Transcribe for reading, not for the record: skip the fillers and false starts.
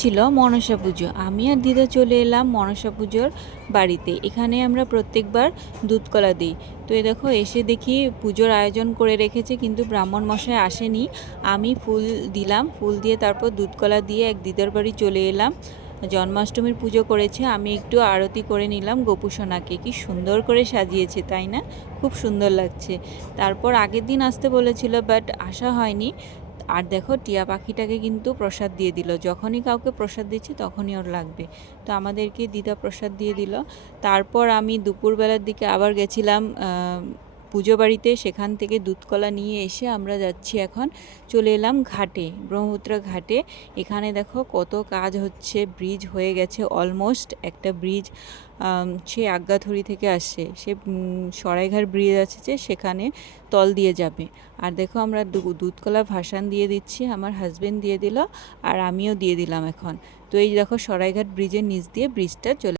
ছিল মনসা পুজো। আমি আর দিদা চলে এলাম মনসা পুজোর বাড়িতে। এখানে আমরা প্রত্যেকবার দুধ কলা দিই। তো এই দেখো এসে দেখি পুজোর আয়োজন করে রেখেছে, কিন্তু ব্রাহ্মণ মশাই আসেনি। আমি ফুল দিলাম, ফুল দিয়ে তারপর দুধ কলা দিয়ে এক দিদার বাড়ি চলে এলাম। জন্মাষ্টমীর পুজো করেছে, আমি একটু আরতি করে নিলাম গোপুসোনাকে। কি সুন্দর করে সাজিয়েছে তাই না? খুব সুন্দর লাগছে। তারপর আগের দিন আসতে বলেছিল, বাট আসা হয়নি। আর দেখো টিয়া পাখিটাকে কিন্তু প্রসাদ দিয়ে দিল। যখনই কাউকে প্রসাদ দিচ্ছে তখনই ওর লাগবে, তো আমাদেরকে দিদা প্রসাদ দিয়ে দিল। তারপর আমি দুপুরবেলার দিকে আবার গেছিলাম পুজো বাড়িতে। সেখান থেকে দুধকলা নিয়ে এসে আমরা যাচ্ছি এখন, চলে এলাম ঘাটে, ব্রহ্মপুত্র ঘাটে। এখানে দেখো কত কাজ হচ্ছে, ব্রিজ হয়ে গেছে অলমোস্ট। একটা ব্রিজ সে আজ্ঞাথুরি থেকে আসছে, সে সরাইঘাট ব্রিজ আছে যে সেখানে তল দিয়ে যাবে। আর দেখো আমরা দুধকলা ভাসান দিয়ে দিচ্ছি, আমার হাজবেন্ড দিয়ে দিল আর আমিও দিয়ে দিলাম এখন। তো এই দেখো সরাইঘাট ব্রিজের নিচ দিয়ে ব্রিজটা চলে